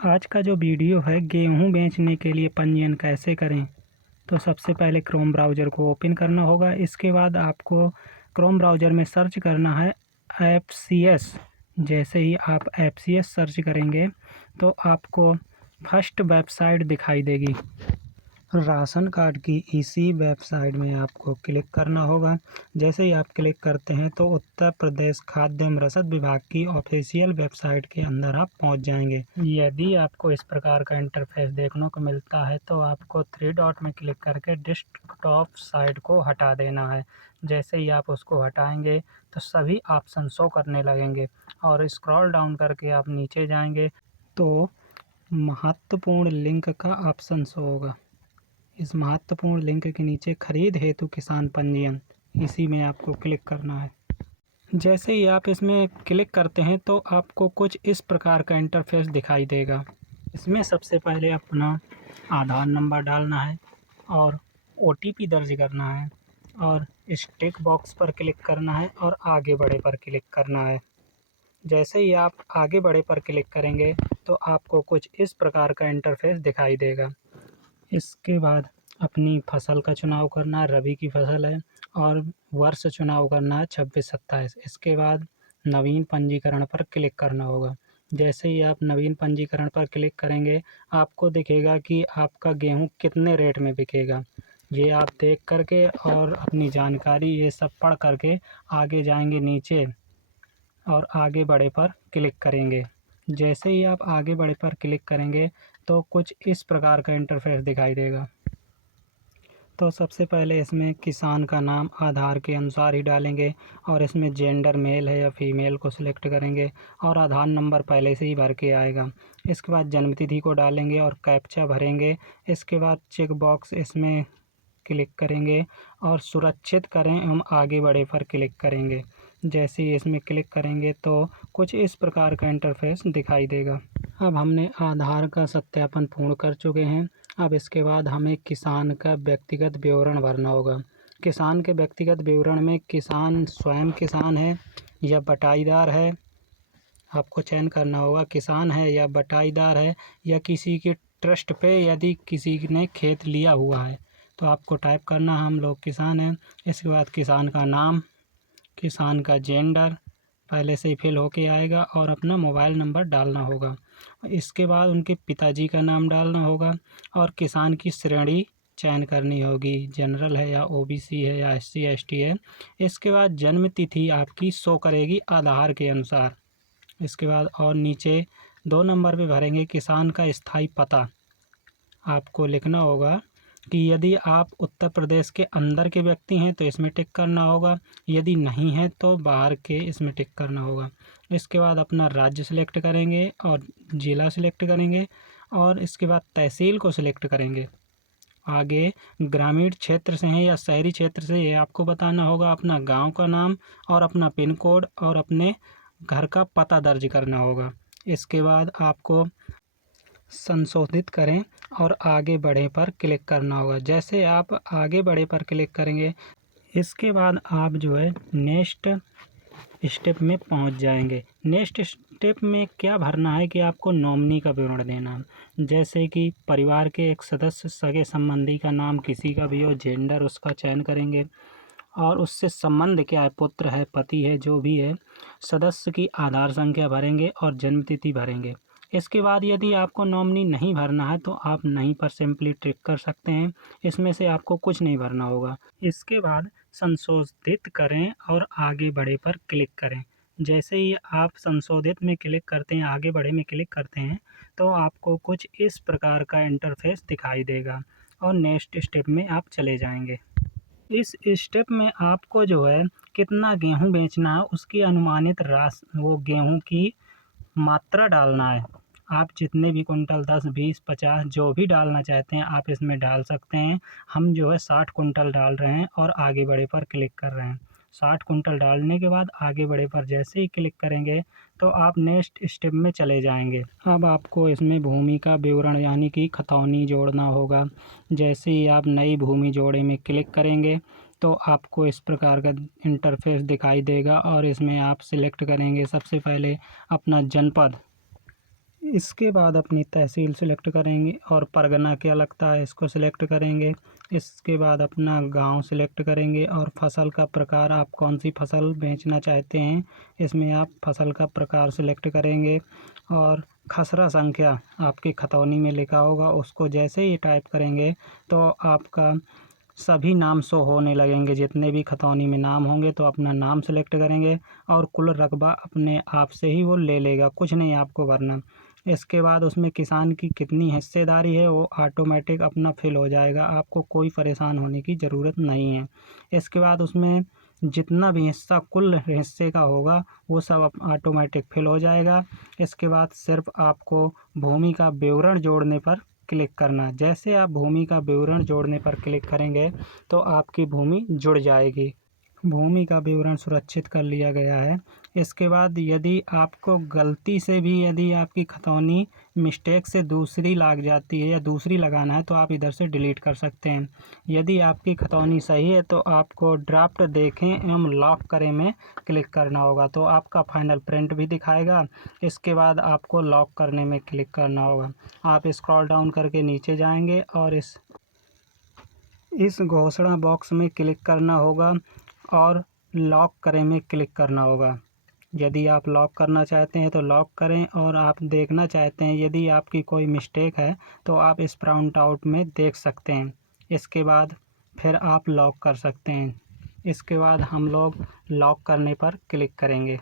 आज का जो वीडियो है गेहूं बेचने के लिए पंजीयन कैसे करें। तो सबसे पहले क्रोम ब्राउज़र को ओपन करना होगा। इसके बाद आपको क्रोम ब्राउज़र में सर्च करना है एफसीएस। जैसे ही आप एफसीएस सर्च करेंगे तो आपको फर्स्ट वेबसाइट दिखाई देगी। राशन कार्ड की इसी वेबसाइट में आपको क्लिक करना होगा। जैसे ही आप क्लिक करते हैं तो उत्तर प्रदेश खाद्य एवं रसद विभाग की ऑफिशियल वेबसाइट के अंदर आप पहुंच जाएंगे। यदि आपको इस प्रकार का इंटरफेस देखने को मिलता है तो आपको 3 डॉट में क्लिक करके डेस्कटॉप साइट को हटा देना है। जैसे ही आप उसको हटाएंगे तो सभी ऑप्शन शो करने लगेंगे और स्क्रॉल डाउन करके आप नीचे जाएंगे तो महत्वपूर्ण लिंक का ऑप्शन शो होगा। इस महत्वपूर्ण लिंक के नीचे खरीद हेतु किसान पंजीयन, इसी में आपको क्लिक करना है। जैसे ही आप इसमें क्लिक करते हैं तो आपको कुछ इस प्रकार का इंटरफेस दिखाई देगा। इसमें सबसे पहले अपना आधार नंबर डालना है और ओटीपी दर्ज करना है और इस टिक बॉक्स पर क्लिक करना है और आगे बढ़े पर क्लिक करना है। जैसे ही आप आगे बढ़े पर क्लिक करेंगे तो आपको कुछ इस प्रकार का इंटरफेस दिखाई देगा। इसके बाद अपनी फसल का चुनाव करना है, रबी की फसल है, और वर्ष चुनाव करना है 26-27। इसके बाद नवीन पंजीकरण पर क्लिक करना होगा। जैसे ही आप नवीन पंजीकरण पर क्लिक करेंगे आपको दिखेगा कि आपका गेहूं कितने रेट में बिकेगा। ये आप देख करके और अपनी जानकारी ये सब पढ़ करके आगे जाएंगे नीचे और आगे बढ़े पर क्लिक करेंगे। जैसे ही आप आगे बढ़े पर क्लिक करेंगे तो कुछ इस प्रकार का इंटरफेस दिखाई देगा। तो सबसे पहले इसमें किसान का नाम आधार के अनुसार ही डालेंगे और इसमें जेंडर मेल है या फीमेल को सिलेक्ट करेंगे और आधार नंबर पहले से ही भर के आएगा। इसके बाद जन्मतिथि को डालेंगे और कैप्चा भरेंगे। इसके बाद चेक बॉक्स इसमें क्लिक करेंगे और सुरक्षित करें एवं आगे बढ़े पर क्लिक करेंगे। जैसे ही इसमें क्लिक करेंगे तो कुछ इस प्रकार का इंटरफेस दिखाई देगा। अब हमने आधार का सत्यापन पूर्ण कर चुके हैं। अब इसके बाद हमें किसान का व्यक्तिगत विवरण भरना होगा। किसान के व्यक्तिगत विवरण में किसान स्वयं किसान है या बटाईदार है, आपको चयन करना होगा। किसान है या बटाईदार है या किसी के ट्रस्ट पे यदि किसी ने खेत लिया हुआ है तो आपको टाइप करना हम लोग किसान हैं। इसके बाद किसान का नाम, किसान का जेंडर पहले से ही फिल होके आएगा और अपना मोबाइल नंबर डालना होगा। इसके बाद उनके पिताजी का नाम डालना होगा और किसान की श्रेणी चयन करनी होगी, जनरल है या ओबीसी है या एससी एसटी है। इसके बाद जन्म तिथि आपकी शो करेगी आधार के अनुसार। इसके बाद और नीचे 2 नंबर पे भरेंगे किसान का स्थायी पता। आपको लिखना होगा कि यदि आप उत्तर प्रदेश के अंदर के व्यक्ति हैं तो इसमें टिक करना होगा, यदि नहीं है तो बाहर के इसमें टिक करना होगा। इसके बाद अपना राज्य सिलेक्ट करेंगे और ज़िला सिलेक्ट करेंगे और इसके बाद तहसील को सिलेक्ट करेंगे। आगे ग्रामीण क्षेत्र से हैं या शहरी क्षेत्र से, ये आपको बताना होगा। अपना गांव का नाम और अपना पिन कोड और अपने घर का पता दर्ज करना होगा। इसके बाद आपको संशोधित करें और आगे बढ़े पर क्लिक करना होगा। जैसे आप आगे बढ़े पर क्लिक करेंगे इसके बाद आप जो है नेक्स्ट स्टेप में पहुंच जाएंगे। नेक्स्ट स्टेप में क्या भरना है कि आपको नॉमिनी का विवरण देना है। जैसे कि परिवार के एक सदस्य, सगे संबंधी का नाम किसी का भी हो, जेंडर उसका चयन करेंगे और उससे संबंध क्या है, पुत्र है, पति है, जो भी है। सदस्य की आधार संख्या भरेंगे और जन्मतिथि भरेंगे। इसके बाद यदि आपको नॉमिनी नहीं भरना है तो आप नहीं पर सिंपली टिक कर सकते हैं। इसमें से आपको कुछ नहीं भरना होगा। इसके बाद संशोधित करें और आगे बढ़े पर क्लिक करें। जैसे ही आप संशोधित में क्लिक करते हैं, आगे बढ़े में क्लिक करते हैं तो आपको कुछ इस प्रकार का इंटरफेस दिखाई देगा और नेक्स्ट स्टेप में आप चले जाएंगे। इस स्टेप में आपको जो है कितना गेहूं बेचना है उसकी अनुमानित राशि, वो गेहूं की मात्रा डालना है। आप जितने भी कुंटल 10, 20, 50 जो भी डालना चाहते हैं आप इसमें डाल सकते हैं। हम जो है 60 कुंटल डाल रहे हैं और आगे बढ़े पर क्लिक कर रहे हैं। 60 कुंटल डालने के बाद आगे बढ़े पर जैसे ही क्लिक करेंगे तो आप नेक्स्ट स्टेप में चले जाएंगे। अब आपको इसमें भूमि का विवरण यानी कि खतौनी जोड़ना होगा। जैसे ही आप नई भूमि जोड़े में क्लिक करेंगे तो आपको इस प्रकार का इंटरफेस दिखाई देगा और इसमें आप सिलेक्ट करेंगे सबसे पहले अपना जनपद। इसके बाद अपनी तहसील सिलेक्ट करेंगे और परगना क्या लगता है इसको सिलेक्ट करेंगे। इसके बाद अपना गांव सिलेक्ट करेंगे और फसल का प्रकार, आप कौन सी फसल बेचना चाहते हैं इसमें आप फसल का प्रकार सिलेक्ट करेंगे। और खसरा संख्या आपकी खतौनी में लिखा होगा, उसको जैसे ही टाइप करेंगे तो आपका सभी नाम शो होने लगेंगे, जितने भी खतौनी में नाम होंगे तो अपना नाम सेलेक्ट करेंगे और कुल रकबा अपने आप से ही वो ले लेगा, कुछ नहीं आपको भरना। इसके बाद उसमें किसान की कितनी हिस्सेदारी है वो ऑटोमेटिक अपना फिल हो जाएगा, आपको कोई परेशान होने की ज़रूरत नहीं है। इसके बाद उसमें जितना भी हिस्सा कुल हिस्से का होगा वो सब ऑटोमेटिक फिल हो जाएगा। इसके बाद सिर्फ आपको भूमि का विवरण जोड़ने पर क्लिक करना। जैसे आप भूमि का विवरण जोड़ने पर क्लिक करेंगे तो आपकी भूमि जुड़ जाएगी। भूमि का विवरण सुरक्षित कर लिया गया है। इसके बाद यदि आपको गलती से भी यदि आपकी खतौनी मिस्टेक से दूसरी लग जाती है या दूसरी लगाना है तो आप इधर से डिलीट कर सकते हैं। यदि आपकी खतौनी सही है तो आपको ड्राफ्ट देखें एवं लॉक करें में क्लिक करना होगा, तो आपका फाइनल प्रिंट भी दिखाएगा। इसके बाद आपको लॉक करने में क्लिक करना होगा। आप स्क्रॉल डाउन करके नीचे जाएंगे और इस घोषणा बॉक्स में क्लिक करना होगा और लॉक करें में क्लिक करना होगा। यदि आप लॉक करना चाहते हैं तो लॉक करें, और आप देखना चाहते हैं यदि आपकी कोई मिस्टेक है तो आप इस प्रिंट आउट में देख सकते हैं। इसके बाद फिर आप लॉक कर सकते हैं। इसके बाद हम लोग लॉक करने पर क्लिक करेंगे।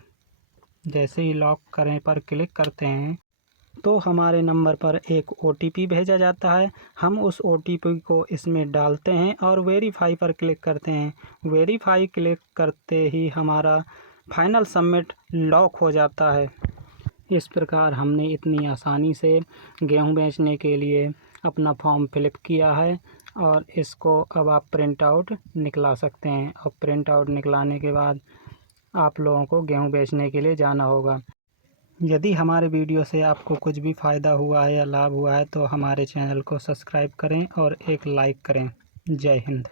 जैसे ही लॉक करने पर क्लिक करते हैं तो हमारे नंबर पर एक OTP भेजा जाता है। हम उस OTP को इसमें डालते हैं और वेरीफाई पर क्लिक करते हैं। वेरीफाई क्लिक करते ही हमारा फाइनल सबमिट लॉक हो जाता है। इस प्रकार हमने इतनी आसानी से गेहूं बेचने के लिए अपना फॉर्म फिलअप किया है और इसको अब आप प्रिंट आउट निकला सकते हैं। और प्रिंट आउट निकलाने के बाद आप लोगों को गेहूं बेचने के लिए जाना होगा। यदि हमारे वीडियो से आपको कुछ भी फ़ायदा हुआ है या लाभ हुआ है तो हमारे चैनल को सब्सक्राइब करें और एक लाइक करें। जय हिंद।